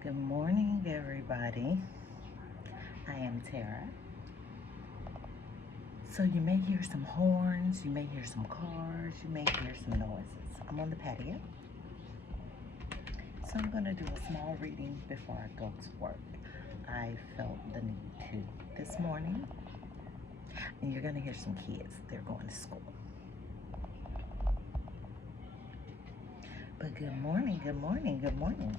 Good morning, everybody. I am Tara. So you may hear some horns, you may hear some cars, you may hear some noises. I'm on the patio. So I'm going to do a small reading before I go to work. I felt the need to this morning. And you're going to hear some kids. They're going to school. But good morning, good morning, good morning.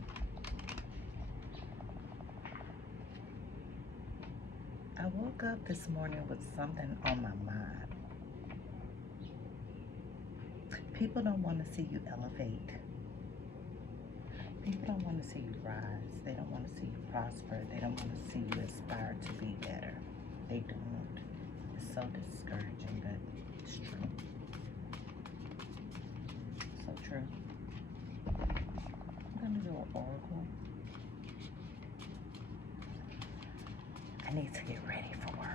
I woke up this morning with something on my mind. People don't want to see you elevate. People don't want to see you rise. They don't want to see you prosper. They don't want to see you aspire to be better. They don't. It's so discouraging, but it's true. So true. I'm going to do an oracle. I need to get ready for work.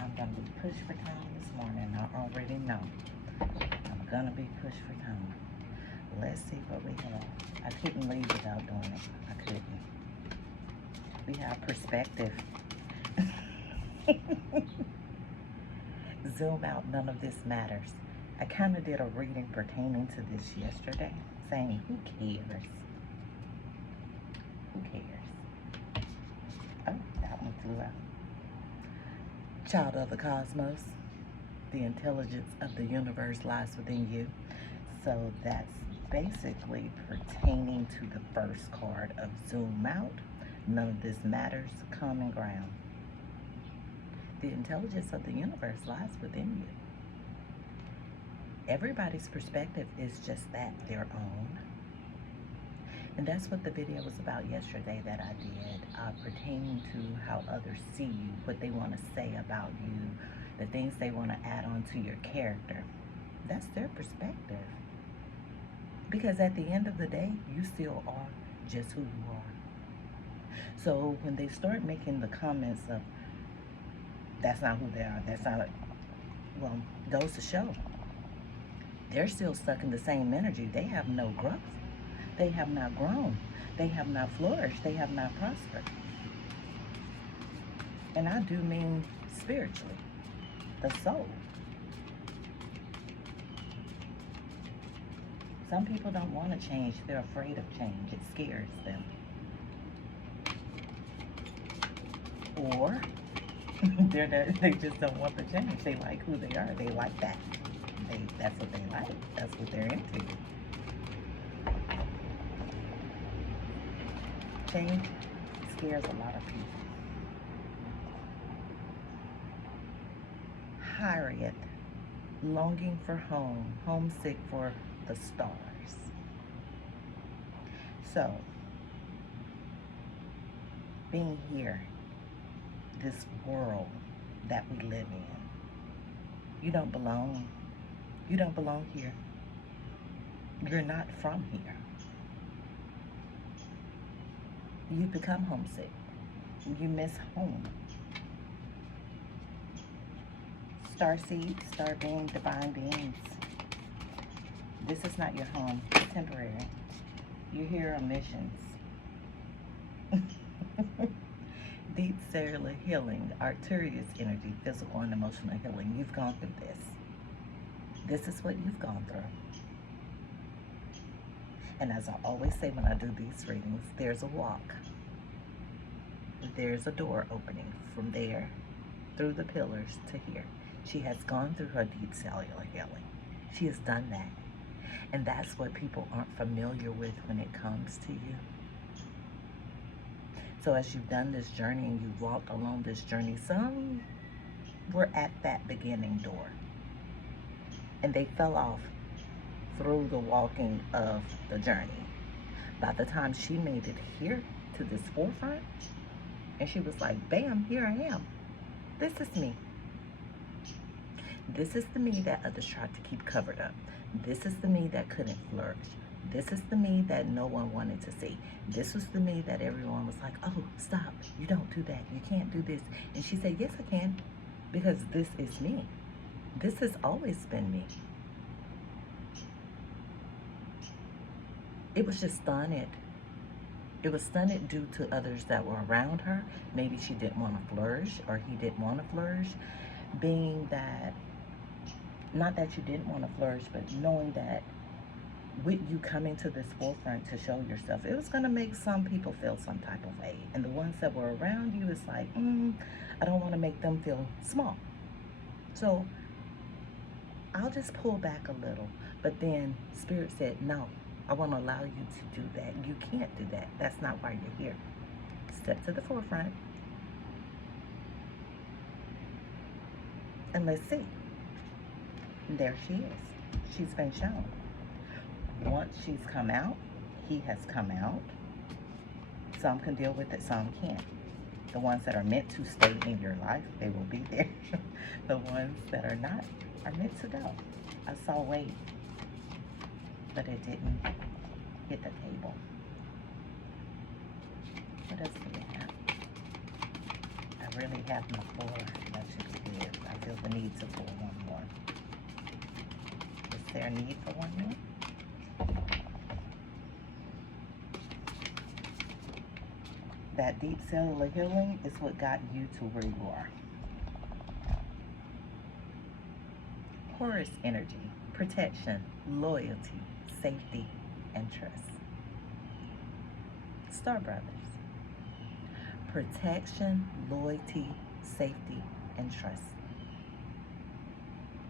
I'm going to be pushed for time this morning. I already know. I'm going to be pushed for time. Let's see what we have. I couldn't leave without doing it. I couldn't. We have perspective. Zoom out, none of this matters. I kind of did a reading pertaining to this yesterday, saying, who cares? Who cares? Oh, that one flew out. Child of the cosmos, the intelligence of the universe lies within you. So that's basically pertaining to the first card of Zoom Out. None of this matters. Common ground. The intelligence of the universe lies within you. Everybody's perspective is just that, their own. And that's what the video was about yesterday that I did, pertaining to how others see you, what they want to say about you, the things they want to add on to your character. That's their perspective. Because at the end of the day, you still are just who you are. So when they start making the comments of, that's not who they are, that's not, well, goes to show. They're still stuck in the same energy. They have no growth. They have not grown. They have not flourished. They have not prospered. And I do mean spiritually, the soul. Some people don't want to change. They're afraid of change. It scares them. Or they just don't want the change. They like who they are. They like that. That's what they like. That's what they're into. Change scares a lot of people. Harriet, longing for home, homesick for the stars. So, being here, this world that we live in, you don't belong. You don't belong here. You're not from here. You become homesick. You miss home. Starseeds, star being, divine beings. This is not your home. It's temporary. You're here on missions. Deep cellular healing, Arcturus energy, physical and emotional healing. You've gone through this. This is what you've gone through. And as I always say when I do these readings, there's a walk. There's a door opening from there through the pillars to here. She has gone through her deep cellular healing. She has done that. And that's what people aren't familiar with when it comes to you. So as you've done this journey and you've walked along this journey, some were at that beginning door. And they fell off through the walking of the journey. By the time she made it here to this forefront, and she was like, bam, here I am. This is me. This is the me that others tried to keep covered up. This is the me that couldn't flourish. This is the me that no one wanted to see. This was the me that everyone was like, oh, stop. You don't do that. You can't do this. And she said, yes, I can, because this is me. This has always been me. It was just stunted. It was stunted due to others that were around her. Maybe she didn't want to flourish, or he didn't want to flourish. Being that, not that you didn't want to flourish, but knowing that with you coming to this forefront to show yourself, it was going to make some people feel some type of way. And the ones that were around you, it's like, I don't want to make them feel small. So I'll just pull back a little. But then Spirit said, no, I want to allow you to do that. You can't do that. That's not why you're here. Step to the forefront. And let's see. And there she is. She's been shown. Once she's come out, he has come out. Some can deal with it, some can't. The ones that are meant to stay in your life, they will be there. The ones that are not are meant to go. I saw weight, but it didn't hit the table. What else do we have? I really have my 4. That should be good. I feel the need to pull one more. Is there a need for one more? That deep cellular healing is what got you to where you are. Horus energy, protection, loyalty, safety, and trust. Star Brothers. Protection, loyalty, safety, and trust.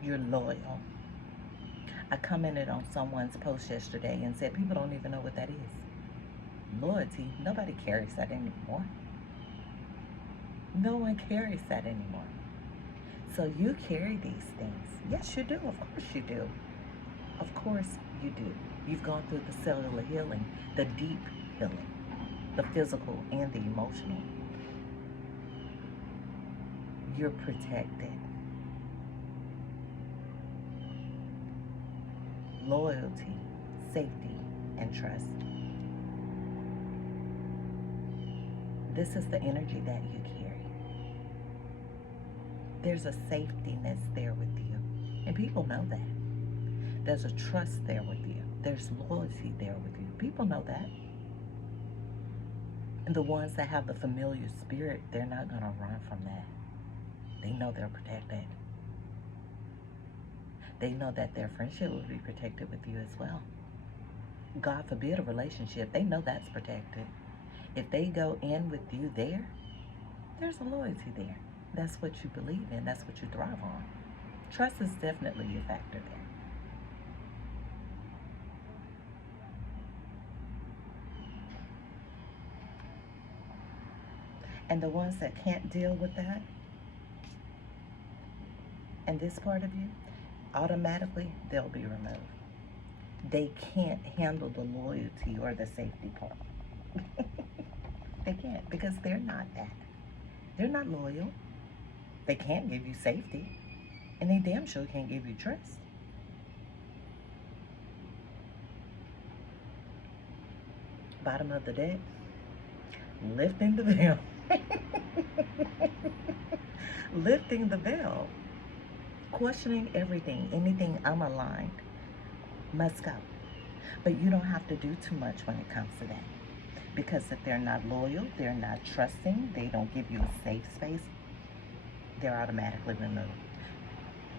You're loyal. I commented on someone's post yesterday and said people don't even know what that is. Loyalty, nobody carries that anymore. No one carries that anymore. So you carry these things. Yes, you do. Of course you do. Of course you do. You've gone through the cellular healing, the deep healing, the physical and the emotional. You're protected. Loyalty, safety, and trust. This is the energy that you carry. There's a safetyness there with you. And people know that. There's a trust there with you. There's loyalty there with you. People know that. And the ones that have the familiar spirit, they're not going to run from that. They know they're protected. They know that their friendship will be protected with you as well. God forbid a relationship, they know that's protected. If they go in with you there, there's a loyalty there. That's what you believe in. That's what you thrive on. Trust is definitely a factor there. And the ones that can't deal with that, and this part of you, automatically they'll be removed. They can't handle the loyalty or the safety part. They can't, because they're not that. They're not loyal. They can't give you safety, and they damn sure can't give you trust. Bottom of the deck, lifting the veil. Lifting the veil. Questioning everything, anything unaligned must go. But you don't have to do too much when it comes to that. Because if they're not loyal, they're not trusting, they don't give you a safe space, they're automatically removed.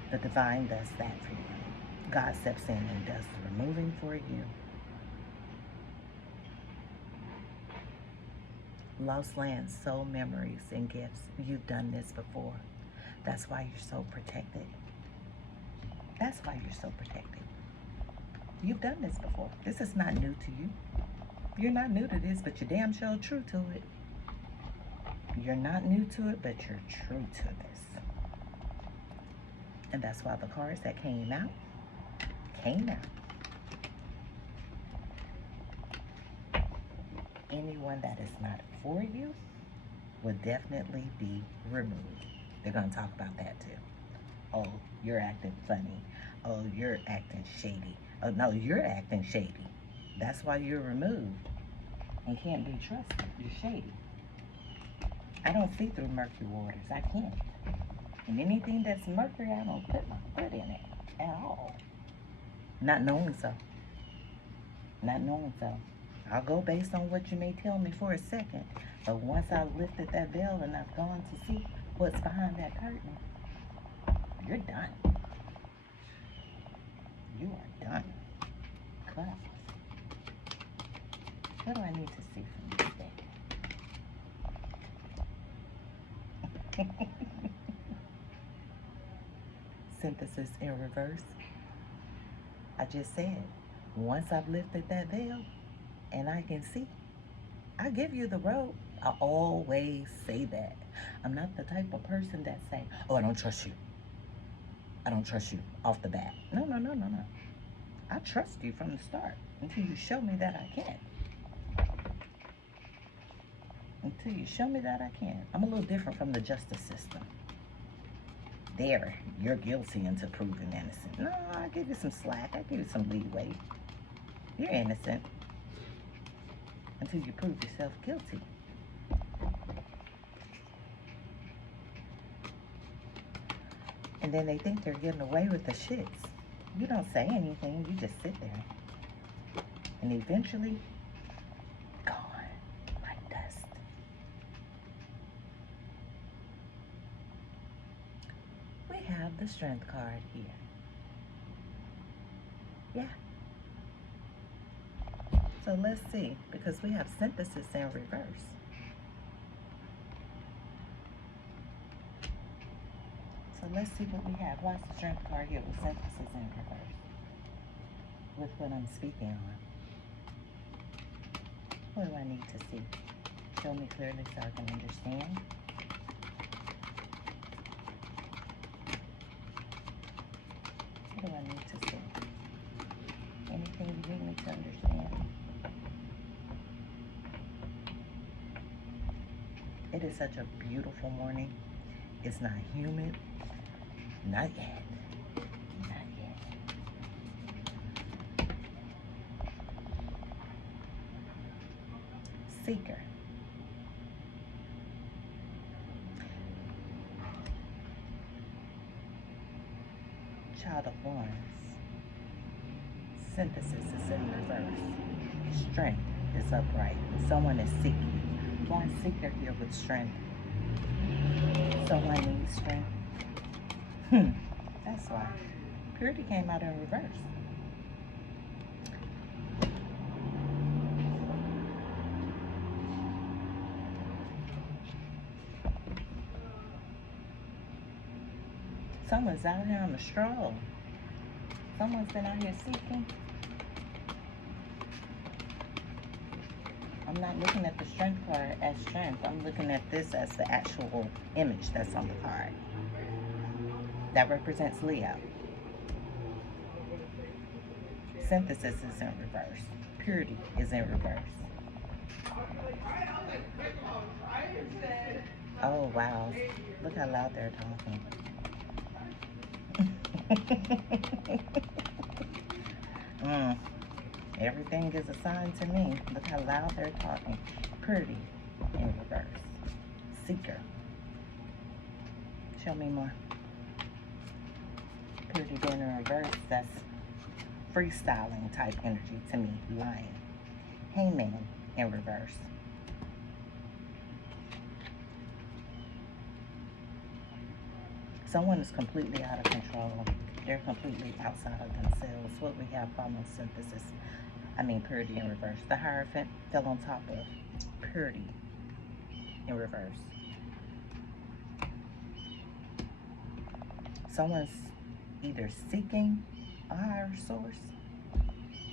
The divine does that for you. God steps in and does the removing for you. Lost lands, soul memories, and gifts. You've done this before. That's why you're so protected. That's why you're so protected. You've done this before. This is not new to you. You're not new to this, but you're damn sure true to it. You're not new to it, but you're true to this. And that's why the cards that came out, came out. Anyone that is not for you will definitely be removed. They're going to talk about that too. Oh, you're acting funny. Oh, you're acting shady. Oh, no, you're acting shady. That's why you're removed. You can't be trusted. You're shady. I don't see through murky waters. I can't. And anything that's mercury, I don't put my foot in it at all. Not knowing so. Not knowing so. I'll go based on what you may tell me for a second. But once I've lifted that veil and I've gone to see what's behind that curtain, you're done. You are done. Cut off. What do I need to see from you today? Synthesis in reverse. I just said, once I've lifted that veil and I can see, I give you the road. I always say that. I'm not the type of person that say, oh, I don't trust you. I don't trust you off the bat. No. I trust you from the start until you show me that I can. Until you show me that I can. I'm a little different from the justice system. There, you're guilty until proven innocent. No, I give you some slack. I give you some leeway. You're innocent until you prove yourself guilty. And then they think they're getting away with the shits. You don't say anything. You just sit there. And eventually, gone like dust. We have the strength card here. Yeah. So let's see, because we have synthesis in reverse. So let's see what we have. Why is the strength card here with synthesis in reverse? With what I'm speaking on. What do I need to see? Show me clearly so I can understand. What do I need to see? Anything you need me to understand? It is such a beautiful morning. It's not humid. Not yet. Not yet. Seeker. Child of Wands. Synthesis is in reverse. Strength is upright. Someone is seeking. Why seeker here with strength? Someone needs strength. That's why. Purity came out in reverse. Someone's out here on the stroll. Someone's been out here seeking. I'm not looking at the strength card as strength. I'm looking at this as the actual image that's on the card. That represents Leo. Synthesis is in reverse. Purity is in reverse. Oh, wow. Look how loud they're talking. Everything is a sign to me. Look how loud they're talking. Purity in reverse. Seeker. Show me more. Purity being in reverse, that's freestyling type energy to me. Lion. Hangman in reverse. Someone is completely out of control. They're completely outside of themselves. What we have following synthesis, purity in reverse. The Hierophant fell on top of purity in reverse. Someone's either seeking a higher source,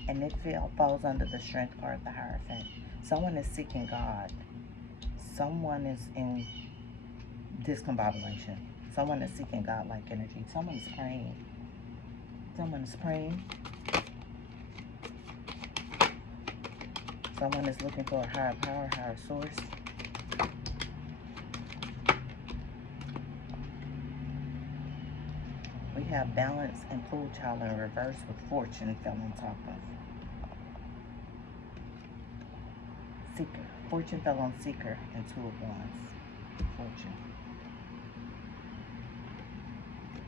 and it falls under the strength card, the Hierophant. Someone is seeking God. Someone is in discombobulation. Someone is seeking God-like energy. Someone is praying. Someone is praying. Someone is looking for a higher power, higher source. We have balance and pool child in reverse with fortune fell on top of. Seeker. Fortune fell on seeker and two of wands. Fortune.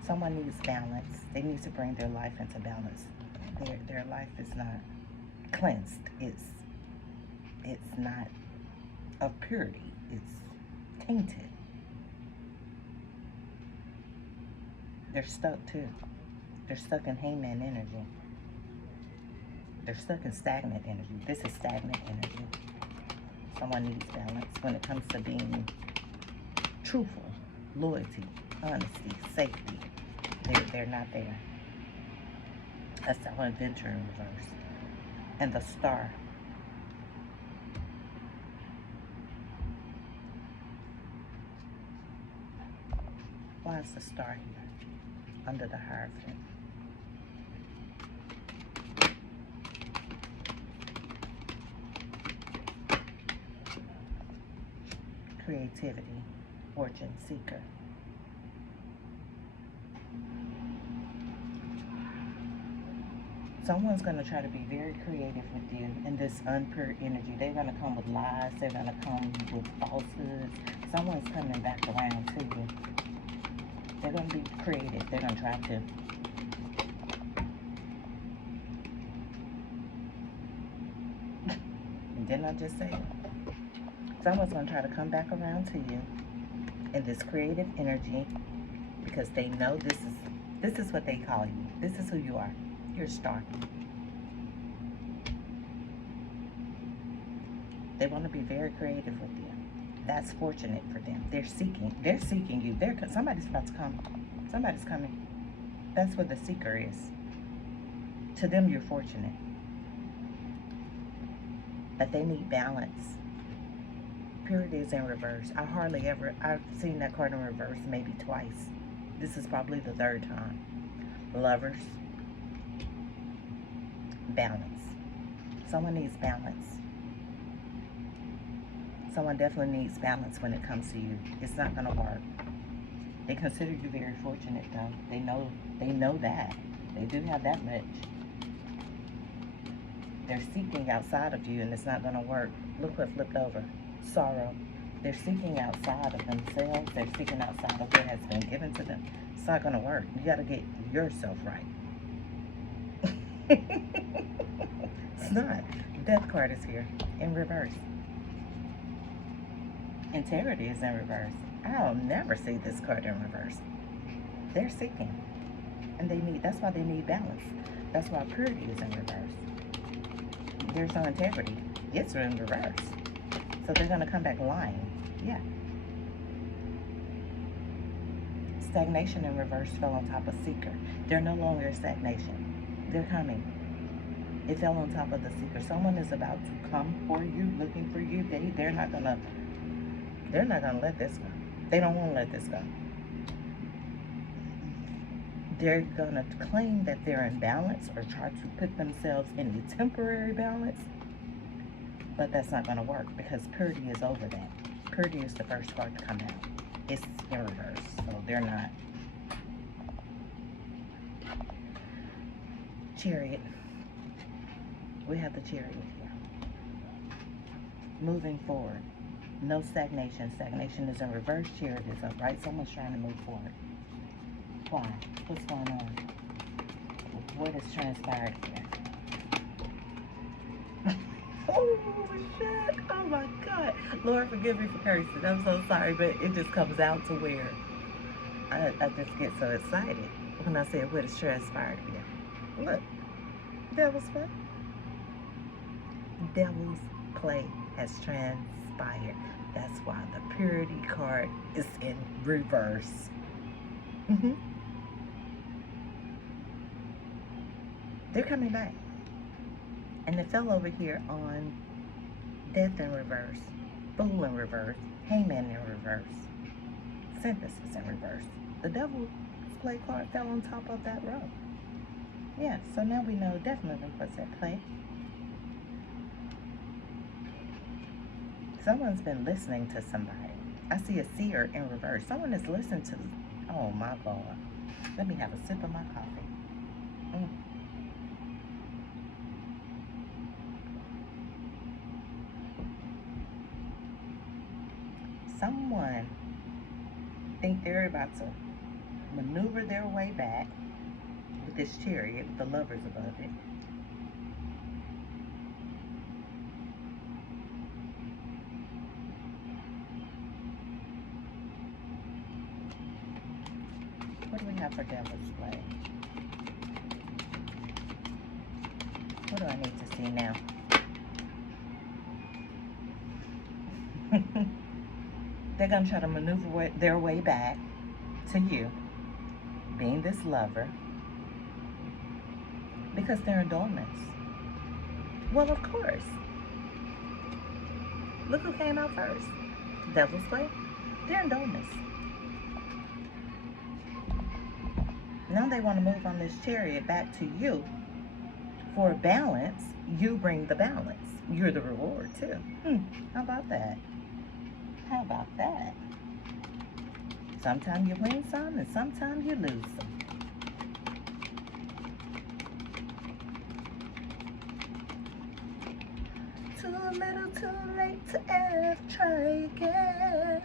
Someone needs balance. They need to bring their life into balance. Their life is not cleansed. It's it's not of purity. It's tainted. They're stuck too. They're stuck in hangman energy. They're stuck in stagnant energy. This is stagnant energy. Someone needs balance when it comes to being truthful, loyalty, honesty, safety. They're not there. That's the adventure in reverse. And the star. Why is the star here? Under the Hierophant. Creativity, fortune seeker. Someone's going to try to be very creative with you in this unpure energy. They're going to come with lies. They're going to come with falsehoods. Someone's coming back around to you. They're going to be creative. They're going to try to. Didn't I just say it? Someone's going to try to come back around to you in this creative energy because they know this is what they call you. This is who you are. You're a star. They want to be very creative with you. That's fortunate for them. They're seeking you. Somebody's about to come. Somebody's coming. That's what the seeker is. To them, you're fortunate. But they need balance. Purity is in reverse. I've seen that card in reverse maybe twice. This is probably the third time. Lovers. Balance. Someone needs balance. Someone definitely needs balance when it comes to you. It's not going to work. They consider you very fortunate, though. They know that. They do have that much. They're seeking outside of you, and it's not going to work. Look what flipped over. Sorrow. They're seeking outside of themselves. They're seeking outside of what has been given to them. It's not going to work. You got to get yourself right. It's not. Death card is here in reverse. Integrity is in reverse. I'll never see this card in reverse. They're seeking. And that's why they need balance. That's why purity is in reverse. There's no integrity. It's in reverse. So they're going to come back lying. Yeah. Stagnation in reverse fell on top of seeker. They're no longer in stagnation. They're coming. It fell on top of the seeker. Someone is about to come for you, looking for you. They're not gonna let this go. They don't want to let this go. They're gonna claim that they're in balance or try to put themselves in a temporary balance. But that's not gonna work because purity is over that. Purity is the first card to come out. It's in reverse, so they're not. Chariot. We have the Chariot here. Moving forward. No stagnation. Stagnation is in reverse. Chariot is upright. Someone's trying to move forward. Why? What's going on? What has transpired here? Oh, shit. Oh, my God. Lord, forgive me for cursing. I'm so sorry, but it just comes out to where I just get so excited when I say what has transpired here. Look. Devil's play. Devil's play has transpired. That's why the purity card is in reverse. They're coming back. And it fell over here on death in reverse, fool in reverse, hangman in reverse, synthesis in reverse. The devil's play card fell on top of that row. Yeah, so now we know definitely what's at play. Someone's been listening to somebody. I see a seer in reverse. Someone is listening to, oh my God. Let me have a sip of my coffee. Someone think they're about to maneuver their way back with this Chariot, the lovers above it. What do we have for Devil's Play? What do I need to see now? They're going to try to maneuver their way back to you, being this lover, because they're in dullness. Well, of course. Look who came out first. Devil's Play. They're in dullness. Now they want to move on this Chariot back to you for balance. You bring the balance. You're the reward too. How about that? How about that? Sometimes you win some and sometimes you lose some. Too little, too late to ever try again.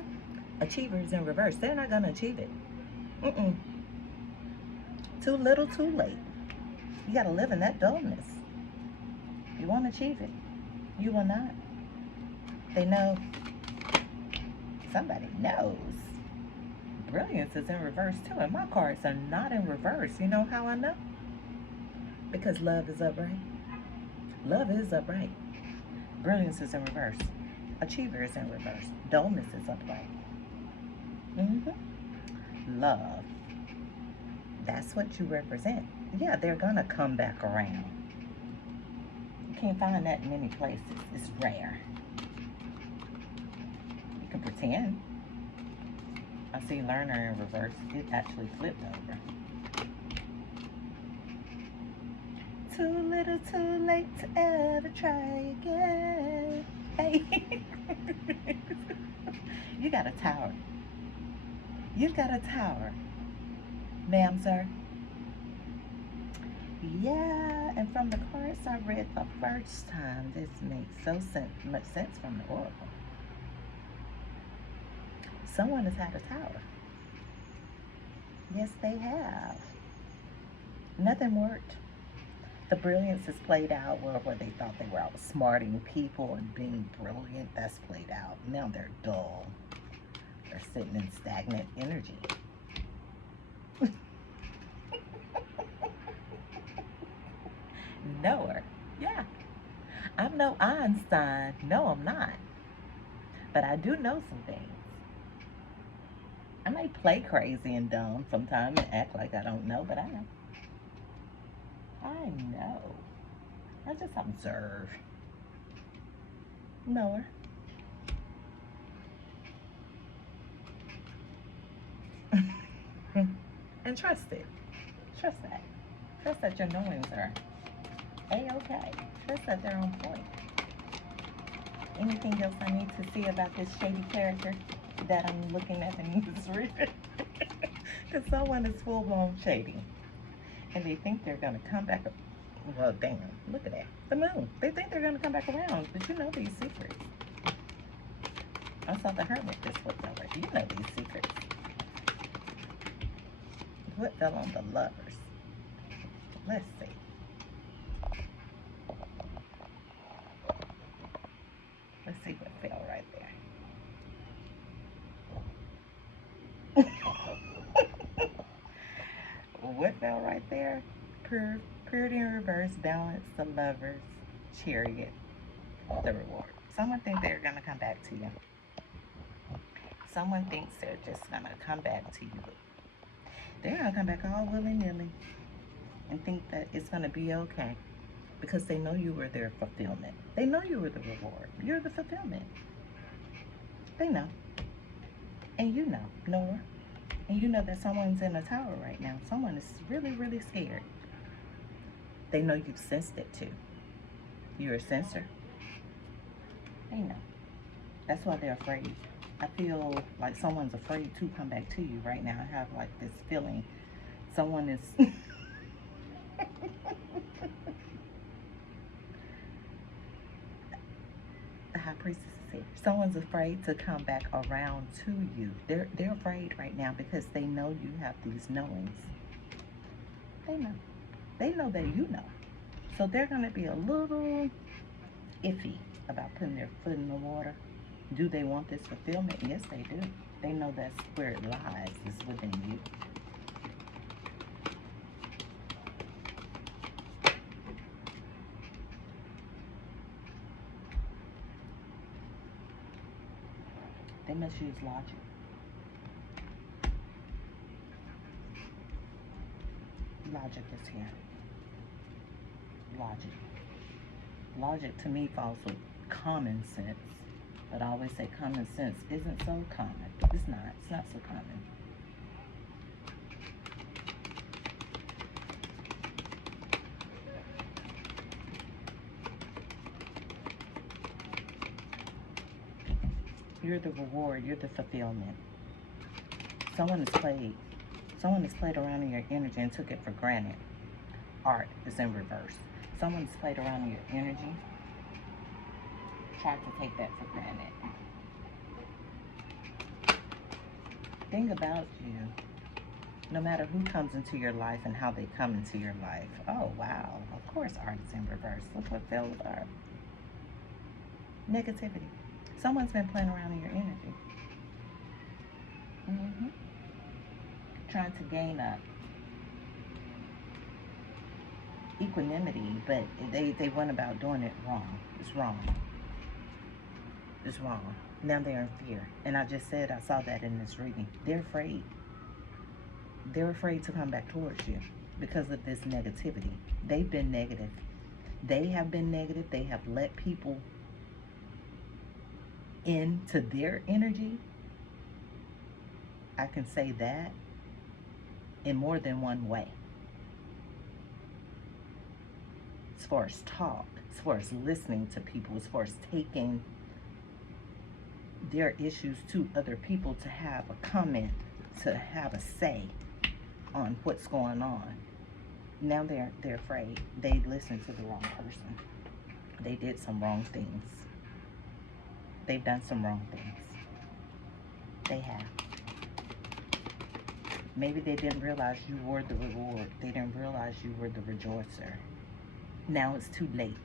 Achievers in reverse. They're not going to achieve it. Too little, too late. You got to live in that dullness. You won't achieve it. You will not. They know. Somebody knows. Brilliance is in reverse too, and my cards are not in reverse. You know how I know? Because love is upright. Love is upright. Brilliance is in reverse. Achiever is in reverse. Dullness is upright. Love. That's what you represent. Yeah, they're gonna come back around. You can't find that in many places. It's rare. You can pretend. I see learner in reverse. It actually flipped over. Too little, too late to ever try again. Hey. You got a tower. You got a tower. Ma'am, sir. Yeah, and from the cards I read the first time, this makes much sense from the oracle. Someone has had a tower. Yes, they have. Nothing worked. The brilliance is played out where they thought they were outsmarting people and being brilliant. That's played out. Now they're dull. They're sitting in stagnant energy. Know her. Yeah. I'm no Einstein. No, I'm not. But I do know some things. I might play crazy and dumb sometimes and act like I don't know, but I know. I know. I just observe. Know her. And trust it. Trust that. Trust that your knowings are A-okay. Trust that they're on point. Anything else I need to see about this shady character that I'm looking at in this reading? Because someone is full-blown shady. And they think they're going to come back. Well, damn. Look at that. The moon. They think they're going to come back around. But you know these secrets. I saw the Hermit just flipped over. You know these secrets. What fell on the Lovers? Let's see. Let's see what fell right there. What fell right there? Purity in reverse, balance, the Lovers, Chariot, the reward. Someone thinks they're going to come back to you. Someone thinks they're just going to come back to you. They're going to come back all willy-nilly and think that it's going to be okay because they know you were their fulfillment. They know you were the reward. You're the fulfillment. They know. And you know, Noah. And you know that someone's in a tower right now. Someone is really, really scared. They know you've sensed it too. You're a sensor. They know. That's why they're afraid. I feel like someone's afraid to come back to you right now. I have like this feeling someone is... The High Priestess is here. Someone's afraid to come back around to you. They're afraid right now because they know you have these knowings. They know. They know that you know. So they're going to be a little iffy about putting their foot in the water. Do they want this fulfillment? Yes, they do. They know that's where it lies, is within you. They misuse logic. Logic is here. Logic. Logic to me falls with common sense. But I always say common sense isn't so common. It's not. It's not so common. You're the reward. You're the fulfillment. Someone has played around in your energy and took it for granted. Art is in reverse. Someone's played around in your energy, tried to take that for granted. Thing about you, no matter who comes into your life and how they come into your life. Oh, wow. Of course art is in reverse. Look what fell with art. Negativity. Someone's been playing around in your energy. Trying to gain a equanimity, but they went about doing it wrong. It's wrong. It's wrong. Now they're in fear. And I just said I saw that in this reading. They're afraid. They're afraid to come back towards you because of this negativity. They've been negative. They have been negative. They have let people into their energy. I can say that in more than one way. As far as talk, as far as listening to people, as far as taking their issues to other people to have a comment, to have a say on what's going on. Now they're afraid. They listened to the wrong person. They did some wrong things. They've done some wrong things. They have. Maybe they didn't realize you were the reward. They didn't realize you were the rejoicer. Now it's too late.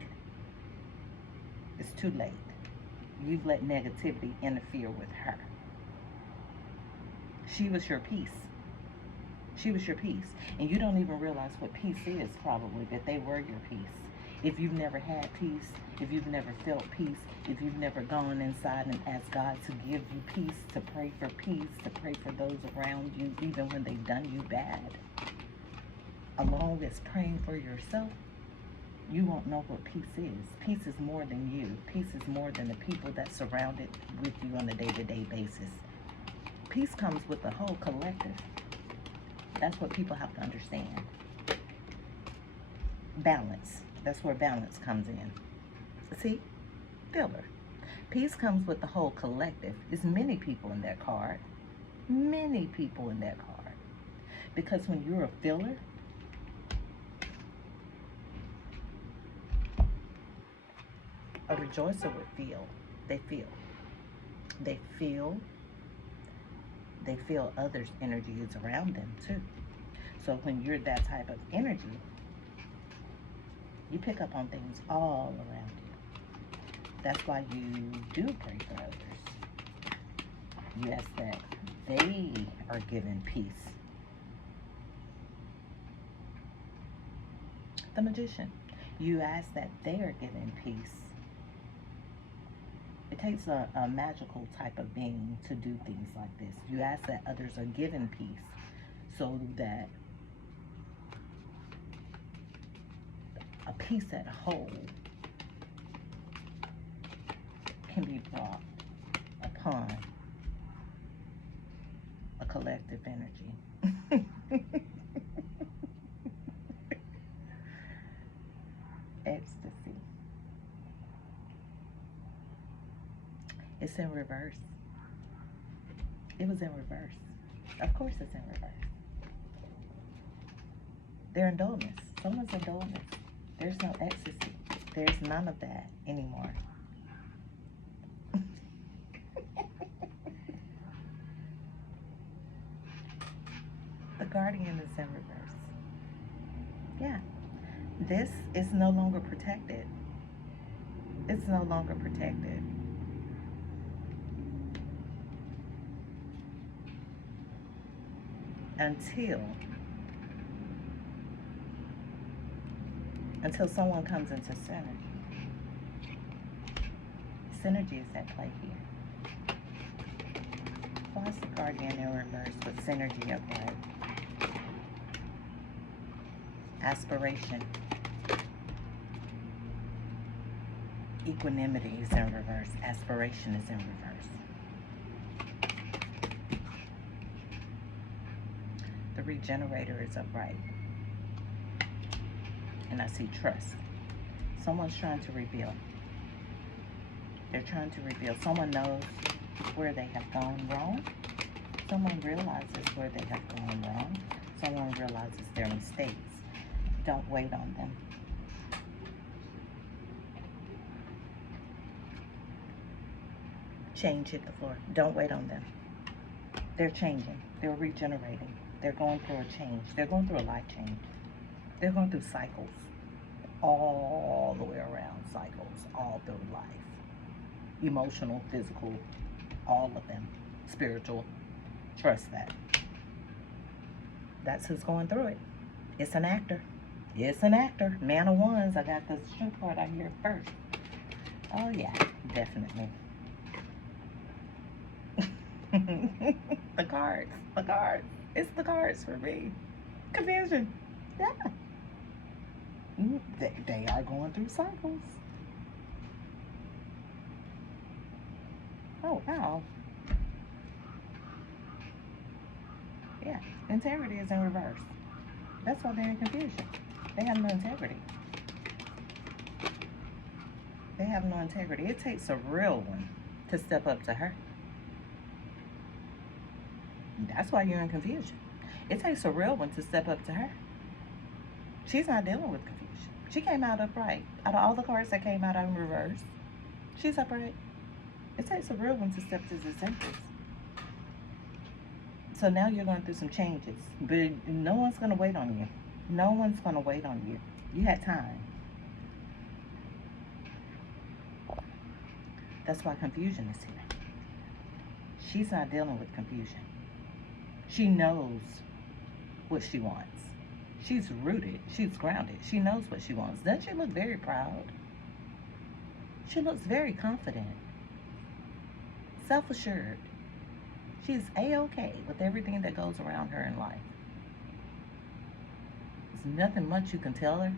It's too late. You've let negativity interfere with her. She was your peace. She was your peace. And you don't even realize what peace is, probably, that they were your peace. If you've never had peace, if you've never felt peace, if you've never gone inside and asked God to give you peace, to pray for peace, to pray for those around you, even when they've done you bad, along with praying for yourself, you won't know what peace is. Peace is more than you. Peace is more than the people that surrounded with you on a day-to-day basis. Peace comes with the whole collective. That's what people have to understand. Balance. That's where balance comes in. See? Filler. Peace comes with the whole collective. There's many people in that card. Many people in that card. Because when you're a filler, a rejoicer would feel. They feel. They feel. They feel others' energy is around them too. So when you're that type of energy, you pick up on things all around you. That's why you do pray for others. You ask that they are given peace. The Magician. You ask that they are given peace. It takes a magical type of being to do things like this. You ask that others are given peace so that a peace at whole can be brought upon a collective energy. Ecstasy. It's in reverse. It was in reverse. Of course it's in reverse. They're in dullness. Someone's in dullness. There's no ecstasy. There's none of that anymore. The Guardian is in reverse. Yeah. This is no longer protected. It's no longer protected. Until someone comes into synergy. Synergy is at play here. Why is the Guardian in reverse with synergy upright? Aspiration. Equanimity is in reverse. Aspiration is in reverse. The Regenerator is upright. And I see trust. Someone's trying to reveal. They're trying to reveal. Someone knows where they have gone wrong. Someone realizes where they have gone wrong. Someone realizes their mistakes. Don't wait on them. Change hit the floor. Don't wait on them. They're changing. They're regenerating. They're going through a change. They're going through a life change. They're going through cycles. All the way around cycles. All through life. Emotional, physical, all of them. Spiritual. Trust that. That's who's going through it. It's an actor. It's an actor. Man of Wands. I got the strength card out here first. Oh yeah, definitely. The cards. The cards. It's the cards for me. Confusion. Yeah. They are going through cycles. Oh, wow. Yeah. Integrity is in reverse. That's why they're in confusion. They have no integrity. They have no integrity. It takes a real one to step up to her. That's why you're in confusion. It takes a real one to step up to her. She's not dealing with confusion. She came out upright. Out of all the cards that came out in reverse, she's upright. It takes a real one to step to the Empress. So now you're going through some changes. But no one's going to wait on you. No one's going to wait on you. You had time. That's why confusion is here. She's not dealing with confusion. She knows what she wants. She's rooted. She's grounded. She knows what she wants. Doesn't she look very proud? She looks very confident. Self-assured. She's A-okay with everything that goes around her in life. There's nothing much you can tell her.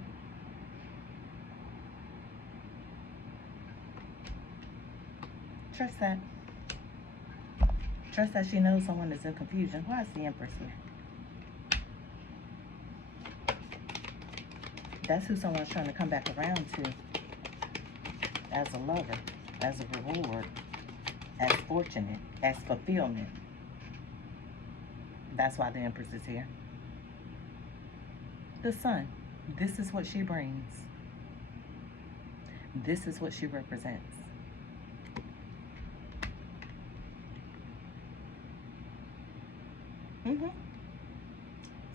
Trust that. Trust that she knows someone is in confusion. Why is the Empress here? That's who someone's trying to come back around to as a lover, as a reward, as fortunate, as fulfillment. That's why the Empress is here. The Sun. This is what she brings. This is what she represents.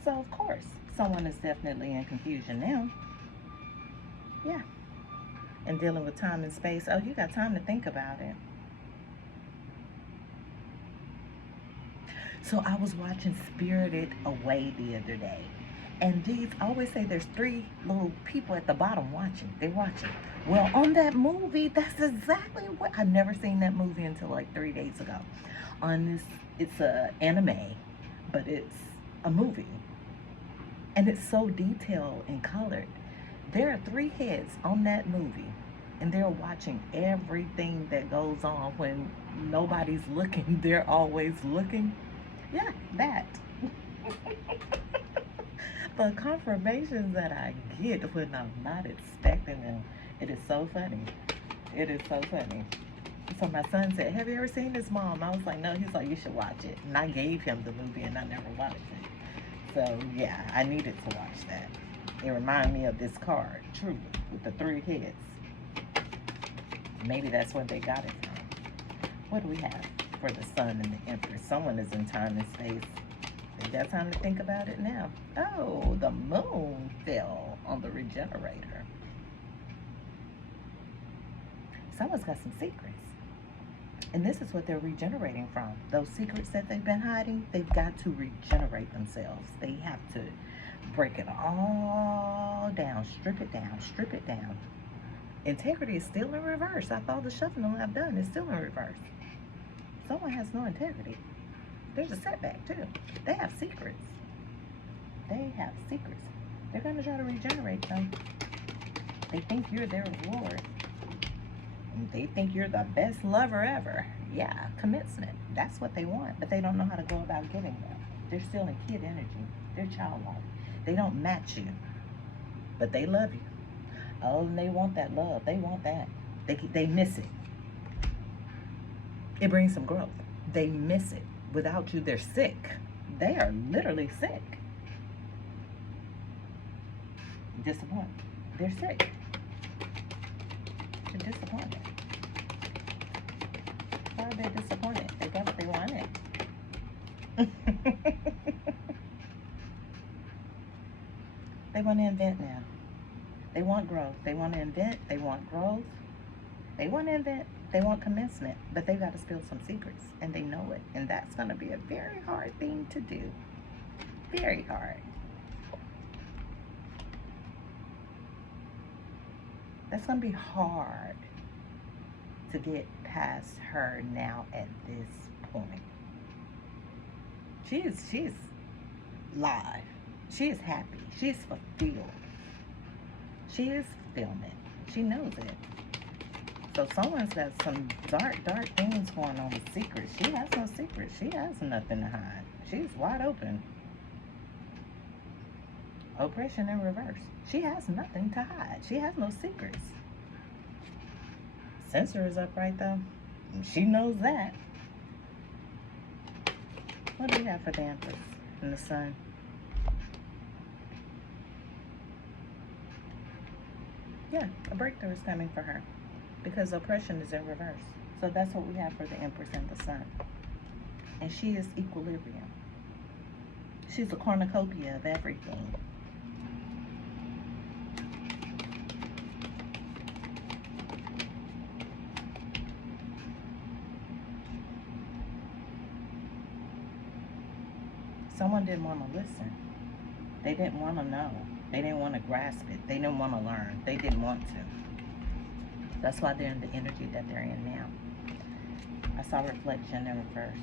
So, of course, someone is definitely in confusion now. Yeah. And dealing with time and space. Oh, you got time to think about it. So I was watching Spirited Away the other day. And these, I always say there's three little people at the bottom watching. They're watching. Well, on that movie, that's exactly what, I've never seen that movie until like 3 days ago. On this, it's a anime, but it's a movie. And it's so detailed and colored. There are 3 heads on that movie. And they're watching everything that goes on when nobody's looking. They're always looking. Yeah, that. The confirmations that I get when I'm not expecting them, it is so funny. It is so funny. So my son said, have you ever seen this, Mom? I was like, no. He's like, you should watch it. And I gave him the movie and I never watched it. So yeah, I needed to watch that. It reminded me of this card, truly, with the 3 heads. Maybe that's where they got it from. What do we have for the Sun and the Empress? Someone is in time and space. They got time to think about it now. Oh, the Moon fell on the Regenerator. Someone's got some secrets. And this is what they're regenerating from. Those secrets that they've been hiding, they've got to regenerate themselves. They have to break it all down, strip it down, strip it down. Integrity is still in reverse. After all the shuffling I've done, it's still in reverse. Someone has no integrity. There's a setback too. They have secrets. They have secrets. They're going to try to regenerate them. They think you're their reward. They think you're the best lover ever. Yeah, commitment. That's what they want, but they don't know how to go about getting them. They're still in kid energy. They're childlike. They don't match you, but they love you. Oh, and they want that love. They want that. They miss it. It brings some growth. They miss it. Without you, they're sick. They are literally sick. Disappointed. They're sick. They're disappointed. Why are they disappointed? They got what they wanted. They want to invent now. They want growth. They want to invent. They want growth. They want to invent. They want commencement. But they've got to spill some secrets. And they know it. And that's going to be a very hard thing to do. Very hard. That's going to be hard to get past her now at this point. She's live. She is happy. She is fulfilled. She is fulfillment. She knows it. So someone's got some dark things going on with secrets. She has no secrets. She has nothing to hide. She's wide open. Oppression in reverse. She has nothing to hide. She has no secrets. Censor is upright though. She knows that. What do we have for the Empress and the Sun? Yeah, a breakthrough is coming for her because oppression is in reverse. So that's what we have for the Empress and the Sun. And she is equilibrium. She's a cornucopia of everything. Someone didn't want to listen. They didn't want to know. They didn't want to grasp it. They didn't want to learn. They didn't want to. That's why they're in the energy that they're in now. I saw reflection in reverse.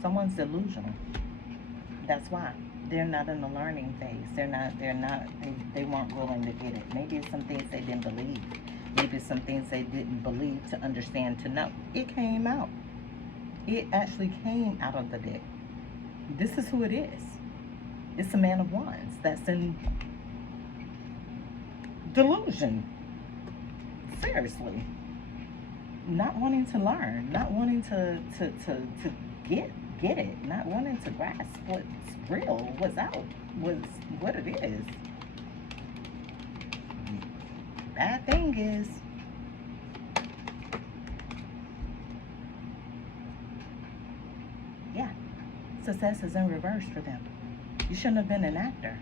Someone's delusional. That's why. They're not in the learning phase. They weren't willing to get it. Maybe it's some things they didn't believe. Maybe it's some things they didn't believe to understand, to know. It came out. It actually came out of the deck. This is who it is. It's a Man of Wands that's in delusion. Seriously. Not wanting to learn. Not wanting to get it. Not wanting to grasp what's real, what's out, what it is. Bad thing is, yeah, success is in reverse for them. You shouldn't have been an actor.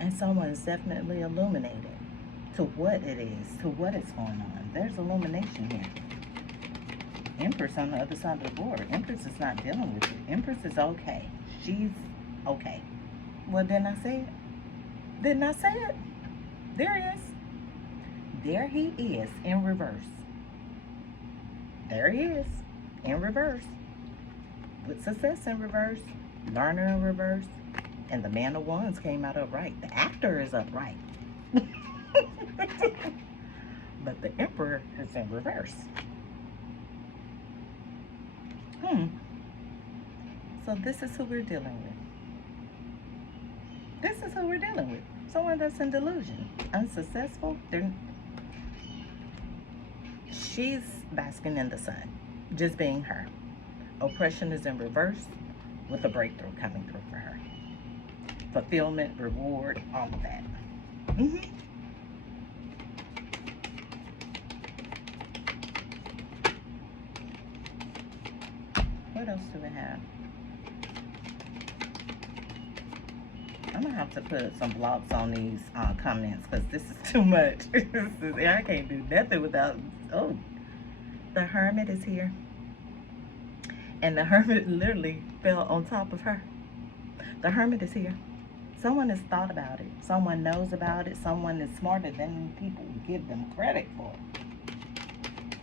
And someone's definitely illuminated to what it is, to what is going on. There's illumination here. Empress on the other side of the board. Empress is not dealing with you. Empress is okay. She's okay. Well, didn't I say it? Didn't I say it? There he is. There he is in reverse. There he is in reverse. With success in reverse. Learner in reverse. And the Man of Wands came out upright. The actor is upright. But the Emperor is in reverse. So this is who we're dealing with. This is who we're dealing with. Someone that's in delusion. Unsuccessful. She's basking in the sun. Just being her. Oppression is in reverse with a breakthrough coming through for her. Fulfillment, reward, all of that. What else do we have? I'm gonna have to put some blocks on these comments because this is too much. I can't do nothing without. Oh, the Hermit is here, and the Hermit literally fell on top of her. The Hermit is here. Someone has thought about it. Someone knows about it. Someone is smarter than people give them credit for.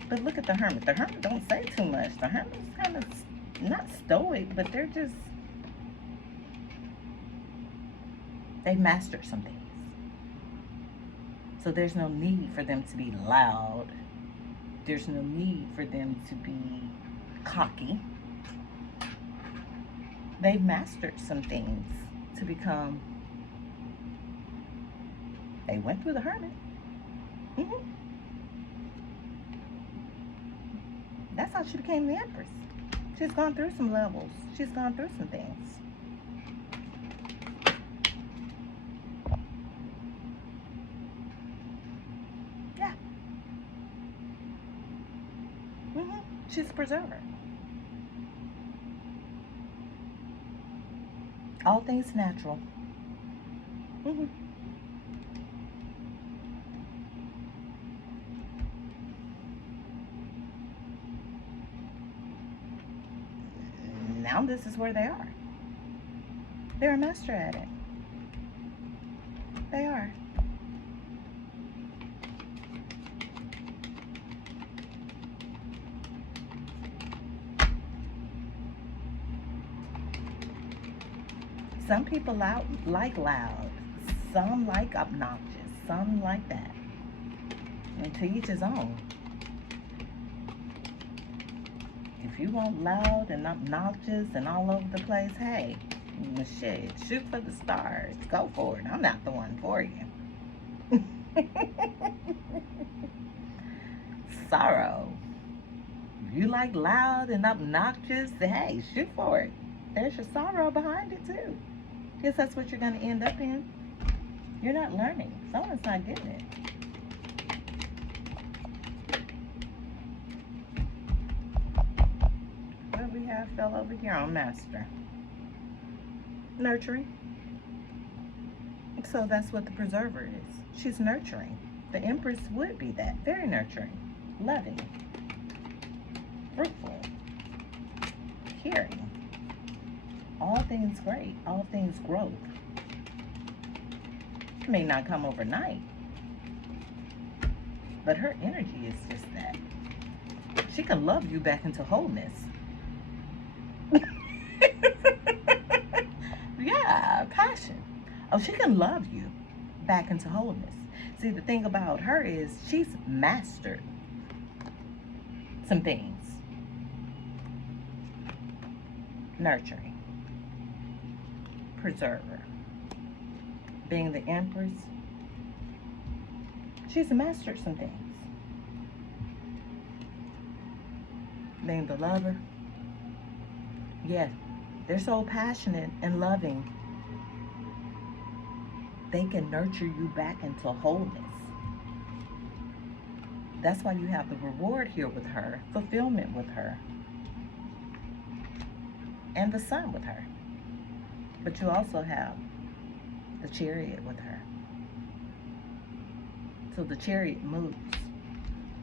But look at the Hermit. The Hermit don't say too much. The Hermit's kind of not stoic, but they've mastered some things. So there's no need for them to be loud. There's no need for them to be cocky. They've mastered some things to become. They went through the Hermit. That's how she became the Empress. She's gone through some levels. She's gone through some things. Yeah. She's a preserver. All things natural. Now this is where they are. They're a master at it. They are. Some people like loud. Some like obnoxious. Some like that. And to each his own. If you want loud and obnoxious and all over the place, hey, shit, shoot for the stars. Go for it. I'm not the one for you. Sorrow. If you like loud and obnoxious, hey, shoot for it. There's your sorrow behind it too. Because that's what you're going to end up in. You're not learning. Someone's not getting it. What we have fell over here on Master. Nurturing. So that's what the preserver is. She's nurturing. The Empress would be that. Very nurturing. Loving. Fruitful. Caring. All things great. All things growth. It may not come overnight. But her energy is just that. She can love you back into wholeness. Yeah, passion. Oh, she can love you back into wholeness. See, the thing about her is she's mastered some things. Nurturing. Preserver. Being the Empress. She's mastered some things. Being the lover. Yeah, they're so passionate and loving. They can nurture you back into wholeness. That's why you have the reward here with her, fulfillment with her, and the sun with her. But you also have the Chariot with her. So the Chariot moves.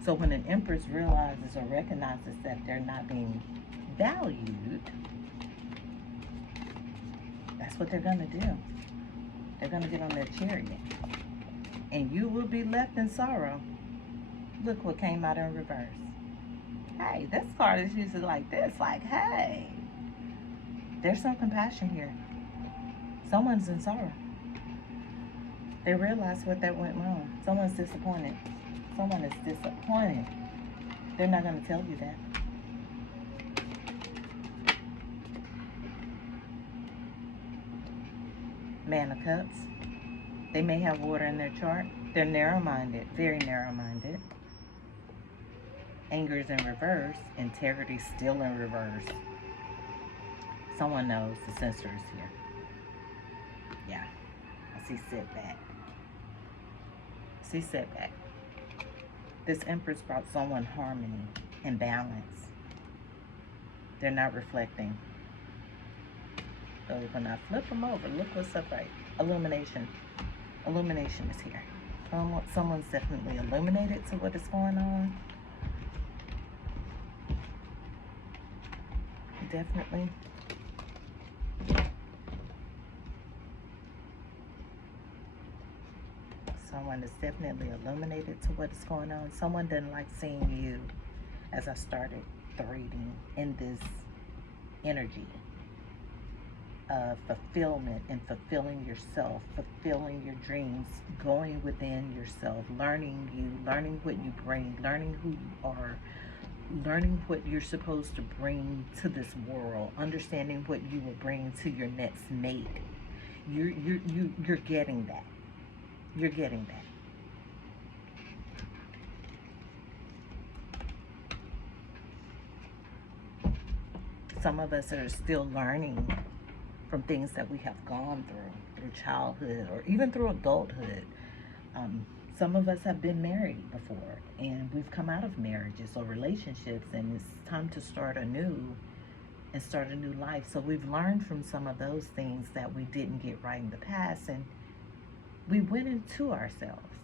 So when an Empress realizes or recognizes that they're not being valued, that's what they're going to do. They're going to get on their Chariot. And you will be left in sorrow. Look what came out in reverse. Hey, this card is usually like this. Like, hey, there's some compassion here. Someone's in sorrow. They realize what that went wrong. Someone's disappointed. Someone is disappointed. They're not going to tell you that. Man of Cups. They may have water in their chart. They're narrow-minded, very narrow-minded. Anger is in reverse. Integrity still in reverse. Someone knows the censor is here. Yeah. I see setback. See setback. This Empress brought someone harmony and balance. They're not reflecting. So when I flip them over, look what's up right. Illumination. Illumination is here. Someone's definitely illuminated to what is going on. Definitely. Someone is definitely illuminated to what's going on. Someone doesn't like seeing you, as I started the reading, in this energy of fulfillment and fulfilling yourself, fulfilling your dreams, going within yourself, learning you, learning what you bring, learning who you are, learning what you're supposed to bring to this world, understanding what you will bring to your next mate. You're getting that. You're getting that. Some of us are still learning from things that we have gone through childhood or even through adulthood. Some of us have been married before and we've come out of marriages or relationships, and it's time to start anew and start a new life. So we've learned from some of those things that we didn't get right in the past, and we went into ourselves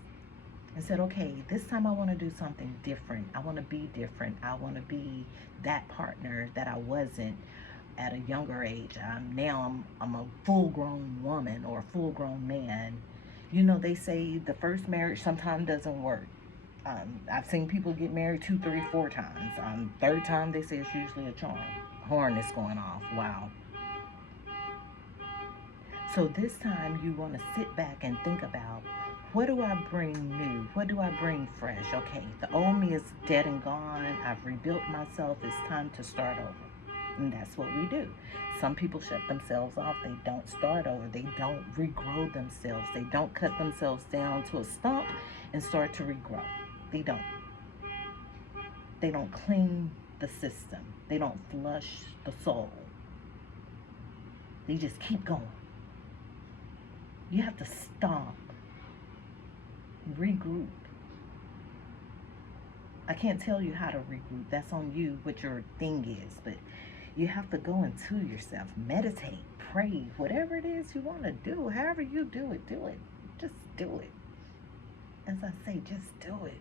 and said, okay, this time I want to do something different. I want to be different. I want to be that partner that I wasn't at a younger age. Now I'm a full-grown woman or a full-grown man. You know, they say the first marriage sometimes doesn't work. I've seen people get married 2, 3, 4 times. Third time, they say it's usually a charm. Horn is going off. Wow. So this time you want to sit back and think about, what do I bring new? What do I bring fresh? Okay, the old me is dead and gone. I've rebuilt myself. It's time to start over. And that's what we do. Some people shut themselves off. They don't start over. They don't regrow themselves. They don't cut themselves down to a stump and start to regrow. They don't. They don't clean the system. They don't flush the soul. They just keep going. You have to stop, regroup. I can't tell you how to regroup. That's on you, what your thing is. But you have to go into yourself, meditate, pray, whatever it is you want to do. However you do it, do it. Just do it. As I say, just do it.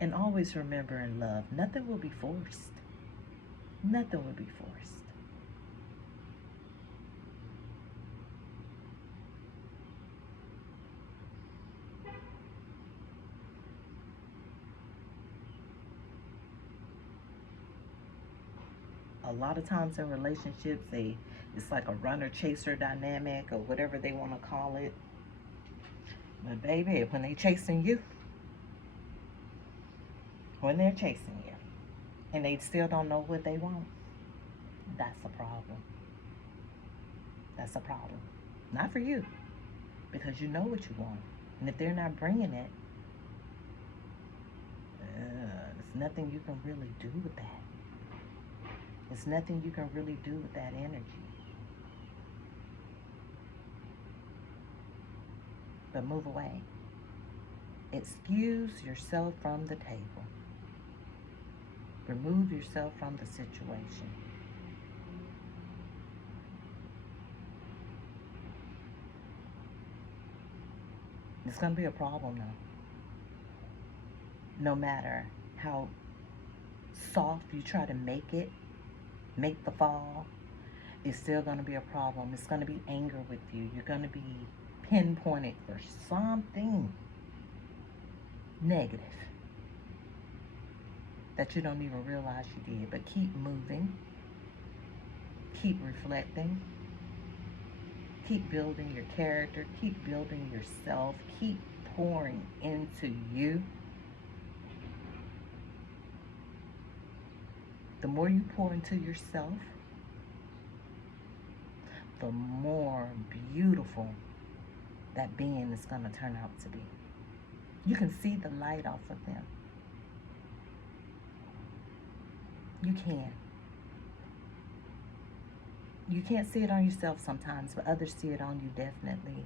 And always remember, in love, nothing will be forced. Nothing will be forced. A lot of times in relationships, it's like a runner-chaser dynamic or whatever they want to call it. But baby, when they chasing you, when they're chasing you, and they still don't know what they want, that's a problem. That's a problem. Not for you, because you know what you want. And if they're not bringing it, there's nothing you can really do with that. There's nothing you can really do with that energy. But move away. Excuse yourself from the table. Remove yourself from the situation. It's going to be a problem though. No matter how soft you try to make the fall, it's still going to be a problem. It's going to be anger with you. You're going to be pinpointed for something negative that you don't even realize you did. But keep moving. Keep reflecting. Keep building your character. Keep building yourself. Keep pouring into you. The more you pour into yourself, the more beautiful that being is going to turn out to be. You can see the light off of them. You can. You can't see it on yourself sometimes, but others see it on you definitely.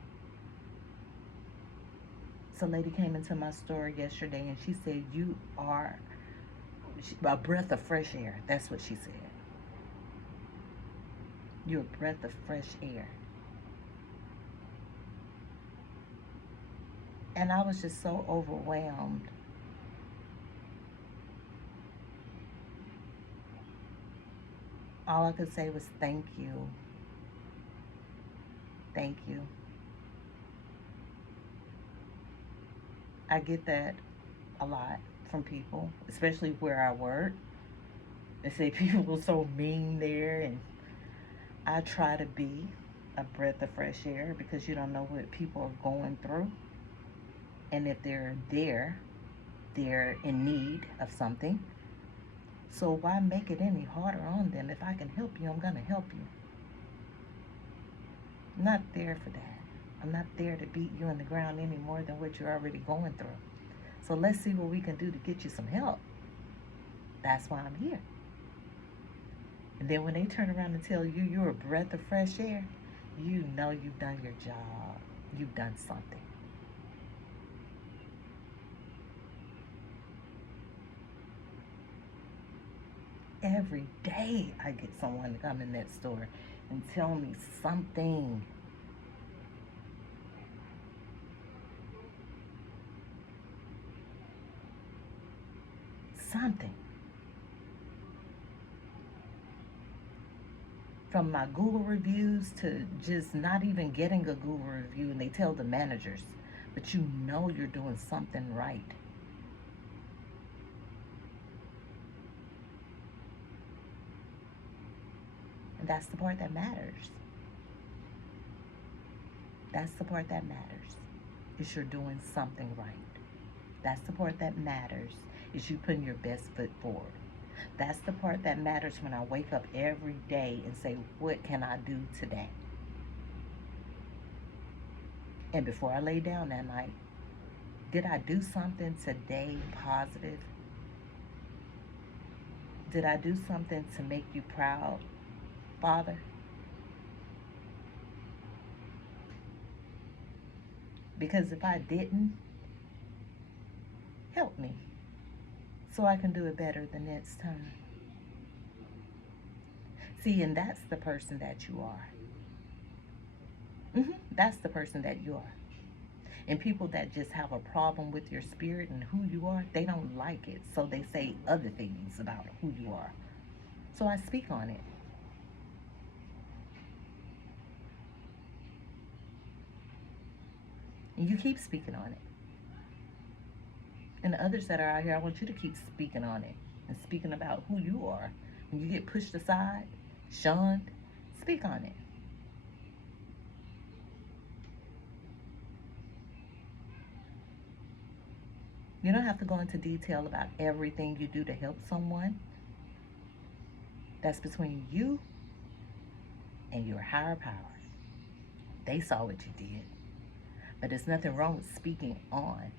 So a lady came into my store yesterday and she said, you are a breath of fresh air. That's what she said. You're a breath of fresh air. And I was just so overwhelmed. All I could say was thank you. Thank you. I get that a lot from people, especially where I work. They say people are so mean there, and I try to be a breath of fresh air because you don't know what people are going through. And if they're there, they're in need of something. So why make it any harder on them? If I can help you, I'm going to help you. I'm not there for that. I'm not there to beat you in the ground any more than what you're already going through. So let's see what we can do to get you some help. That's why I'm here. And then when they turn around and tell you you're a breath of fresh air, you know you've done your job. You've done something. Every day I get someone to come in that store and tell me something. Something. From my Google reviews to just not even getting a Google review, and they tell the managers, but you know you're doing something right. And that's the part that matters. That's the part that matters, is you're doing something right. That's the part that matters, is you putting your best foot forward. That's the part that matters when I wake up every day and say, what can I do today? And before I lay down that night, did I do something today positive? Did I do something to make you proud, Father? Because if I didn't, help me so I can do it better the next time. See, and that's the person that you are. That's the person that you are. And people that just have a problem with your spirit and who you are, they don't like it. So they say other things about who you are. So I speak on it. And you keep speaking on it. And the others that are out here, I want you to keep speaking on it and speaking about who you are. When you get pushed aside, shunned, speak on it. You don't have to go into detail about everything you do to help someone. That's between you and your higher power. They saw what you did. But there's nothing wrong with speaking on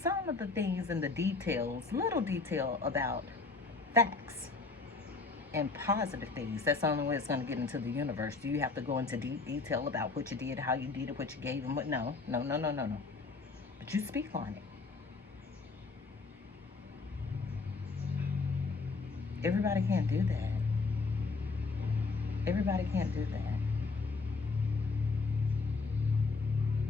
some of the things in the details, little detail about facts and positive things. That's the only way it's going to get into the universe. Do you have to go into deep detail about what you did, how you did it, what you gave them? No. But you speak on it. Everybody can't do that. Everybody can't do that.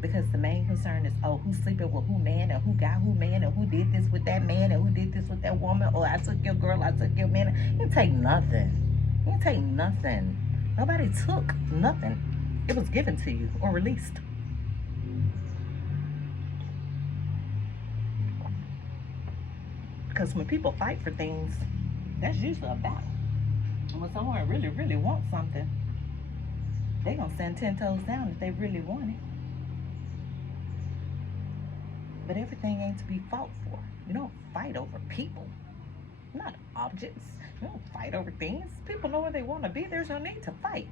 Because the main concern is, oh, who's sleeping with who man, and who got who man, and who did this with that man, and who did this with that woman. Oh, I took your girl, I took your man. You didn't take nothing. You didn't take nothing. Nobody took nothing. It was given to you or released. Because when people fight for things, that's usually a battle. And when someone really, really wants something, they're going to stand 10 toes down if they really want it. But everything ain't to be fought for. You don't fight over people, not objects. You don't fight over things. People know where they want to be. There's no need to fight.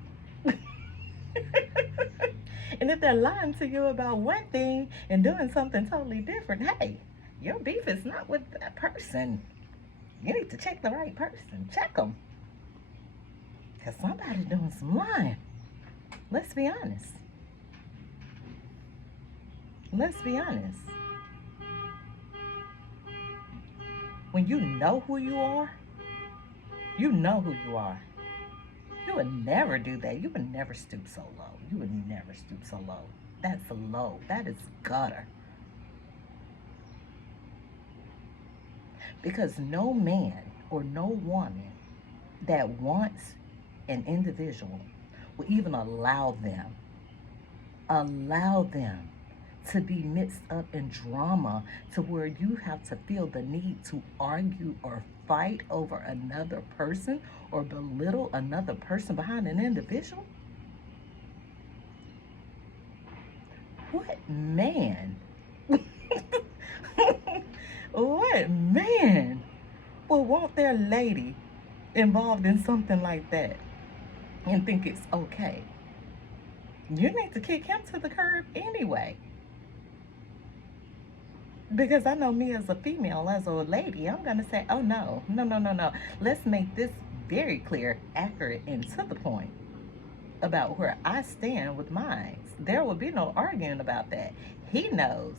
And if they're lying to you about one thing and doing something totally different, hey, your beef is not with that person. You need to check the right person. Check them. Because somebody's doing some lying. Let's be honest. Let's be honest. When you know who you are, you know who you are. You would never do that. You would never stoop so low. You would never stoop so low. That's low. That is gutter. Because no man or no woman that wants an individual will even allow them to be mixed up in drama to where you have to feel the need to argue or fight over another person or belittle another person behind an individual? What man? What man will want their lady involved in something like that and think it's okay? You need to kick him to the curb anyway. Because I know me as a female, as a lady, I'm going to say, oh no, no, no, no, no. Let's make this very clear, accurate, and to the point about where I stand with mine. There will be no arguing about that. He knows.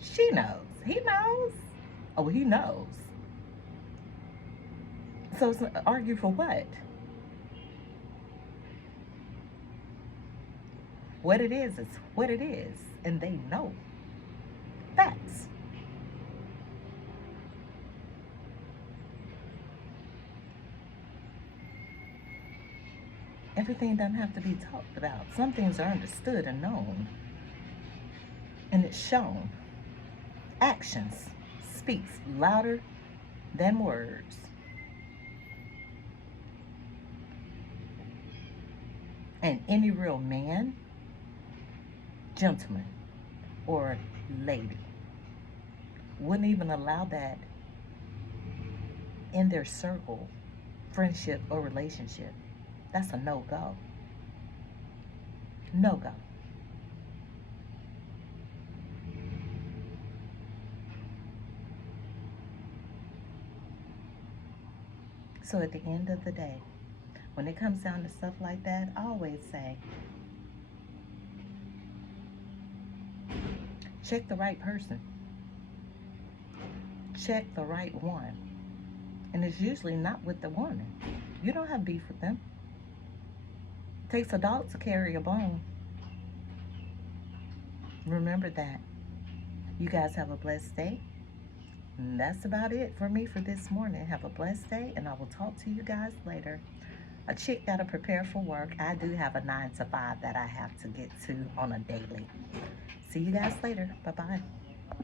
She knows. He knows. Oh, he knows. So it's argue for what? What it is what it is. And they know. Facts. Everything doesn't have to be talked about. Some things are understood and known. And it's shown. Actions speaks louder than words. And any real man, gentleman, or lady wouldn't even allow that in their circle, friendship, or relationship. That's a no-go. No-go. So at the end of the day, when it comes down to stuff like that, I always say, check the right person. Check the right one. And it's usually not with the woman. You don't have beef with them. It takes a dog to carry a bone. Remember that. You guys have a blessed day. And that's about it for me for this morning. Have a blessed day, and I will talk to you guys later. A chick got to prepare for work. I do have a 9 to 5 that I have to get to on a daily. See you guys later. Bye-bye.